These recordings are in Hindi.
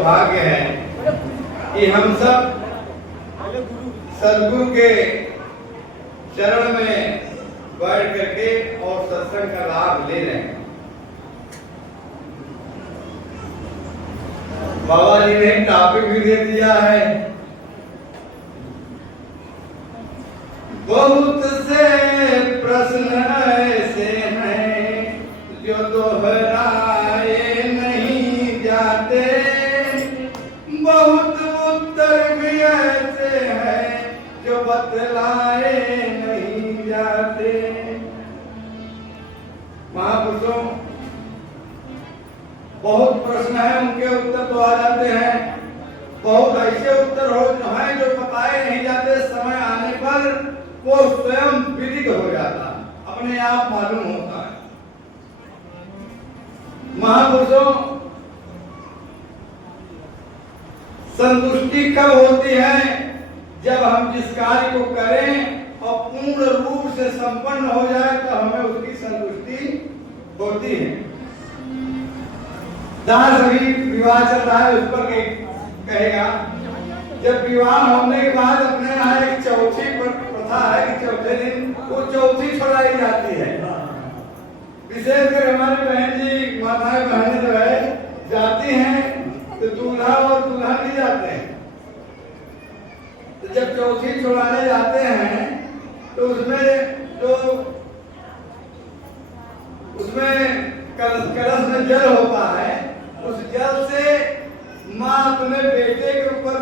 सौभाग्य है कि हम सब सदगुरु के चरण में बैठ करके और सत्संग का लाभ ले रहे हैं। बाबा जी ने टॉपिक भी दे दिया है, बहुत से प्रश्न ऐसे हैं जो दोहराए नहीं जाते, बहुत उत्तर भी ऐसे हैं जो बतलाए नहीं जाते। महापुरुषों बहुत प्रश्न है, उनके उत्तर तो आ जाते हैं, बहुत ऐसे उत्तर हैं जो बताए नहीं जाते, समय आने पर वो स्वयं विदित हो जाता है, अपने आप मालूम होता है। महापुरुषों संतुष्टि कब होती है? जब हम जिस कार्य को करें और पूर्ण रूप से संपन्न हो जाए तो हमें उसकी संतुष्टि होती है। जहां सभी विवाह चल रहा है उस पर कहेगा, जब विवाह होने के बाद अपने यहाँ एक चौथी प्रथा है कि चौथे दिन वो चौथी छोड़ाई जाती है। विशेषकर हमारे बहन जी माताएं बहनें जो है जाती हैं तो दूल्हा और दुल्हन भी जाते हैं। तो जब चौथी छोड़ाने जाते हैं तो उसमें कलश में जल होता है, उस जल से माँ अपने बेटे के ऊपर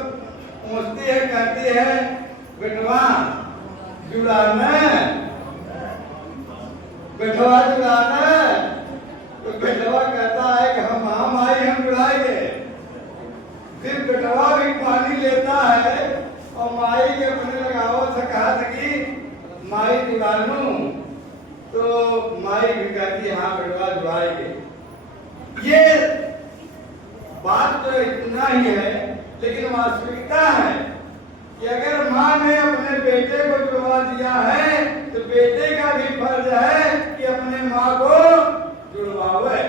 पहुंचती है, कहती है बेटवा जुड़ाना, बेटवा जुड़ाना। तो बेटवा कहता है कि हम माई हम जुड़ाएंगे। फिर बेटवा भी पानी लेता है और माई के अपने लगावत से कहा था कि माई जुड़ानू, तो माई भी कहती है हाँ बेटवा जुड़ाएंगे। ये बात तो इतना ही है, लेकिन वास्तविकता है कि अगर माँ ने अपने बेटे को जुड़वा दिया है तो बेटे का भी फर्ज है कि अपने माँ को जुड़वावे।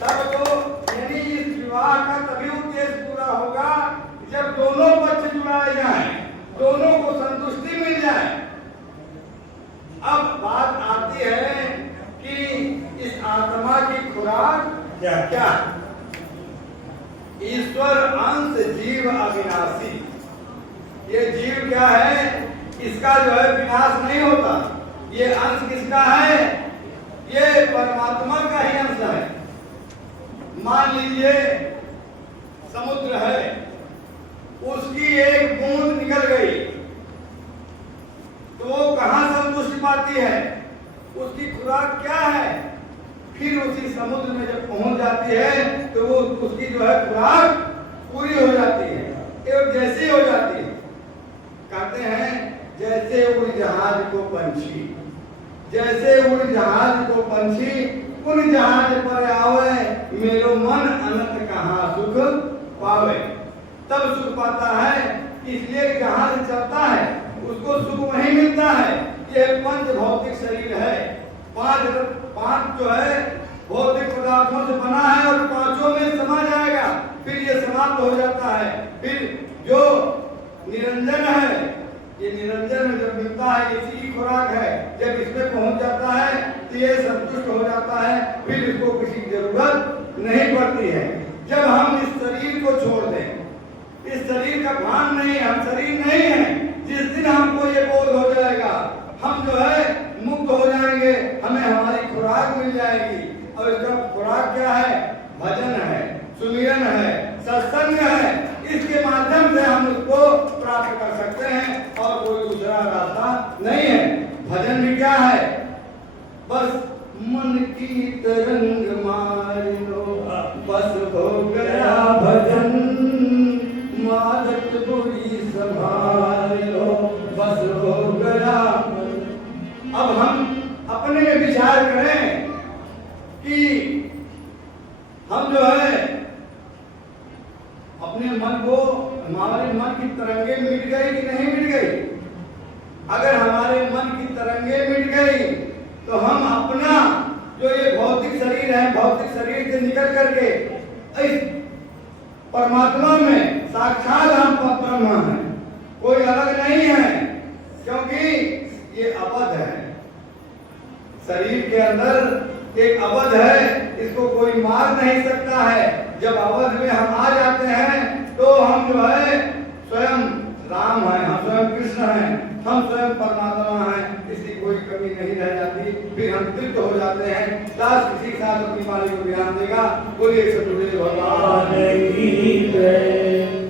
तब तो यानी इस विवाह का तभी उद्देश्य पूरा होगा जब दोनों पक्ष जुड़ाए जाएं, दोनों को संतुष्टि मिल जाए। अब बात आती है कि इस आत्मा की खुराक क्या? ईश्वर अंश जीव अविनाशी। ये जीव क्या है? इसका जो है विनाश नहीं होता। ये अंश किसका है? ये परमात्मा का ही अंश है। मान लीजिए समुद्र है, उसकी एक बूंद निकल गई तो वो कहां संतुष्टि पाती है? उसकी खुराक क्या है? फिर उसी समुद्र में जब पहुंच जाती है तो वो उसकी जो है खुराक पूरी हो जाती है, एक जैसी हो जाती है। कहते हैं जैसे उड़ जहाज को पंछी, जैसे उड़ जहाज को पंछी, उन जहाज पर आवे, मेरो मन अनंत कहाँ सुख पावे। तब सुख पाता है, इसलिए जहाज चलता है उसको सुख वहीं मिलता है। यह पंच भौतिक शरीर है, पांच जो है भौतिक पदार्थों से बना है और पांचों में समा जाएगा, फिर ये समाप्त हो जाता है। फिर जो निरंजन है, ये निरंजन में जब मिलता है, इसी की खुराक है, जब इसमें पहुंच जाता है तो ये संतुष्ट हो जाता है, फिर इसको किसी की जरूरत नहीं पड़ती है। जब हम इस शरीर को छोड़ दें, इस शरीर का भान नहीं, हम शरीर नहीं है, जिस दिन हमको ये बोध हो जाएगा हम जो है मुक्त हो जाएंगे, हमें हमारी खुराक मिल जाएगी। और इसका खुराक क्या है? भजन है, सुमिरन है, सत्संग है। इसके माध्यम से हम उसको प्राप्त कर सकते हैं और कोई दूसरा रास्ता नहीं है। भजन भी क्या है? बस मन की तरंग मार लो, बस हो गया भजन, मादक बुरी संभाल लो, बस हो गया। अब हम अपने में विचार करें कि हम जो है अपने मन को, हमारे मन की तरंगे मिट गई कि नहीं मिट गई? अगर हमारे मन की तरंगे मिट गई तो हम अपना जो ये भौतिक शरीर है, भौतिक शरीर से निकल करके इस परमात्मा में साक्षात हम ब्रह्म हैं, कोई अलग नहीं है, क्योंकि ये अबध है। शरीर के अंदर एक अबध है, इसको कोई मार नहीं सकता है। जब अवध में हम आ जाते हैं तो हम जो है स्वयं राम हैं, हम स्वयं कृष्ण हैं, हम स्वयं परमात्मा हैं, इसकी कोई कमी नहीं रह जाती। फिर हम तृप्त हो जाते हैं। दास किसी के साथ अपनी वाणी को ध्यान देगा। बोलिए सतगुरुदेव भगवान की जय।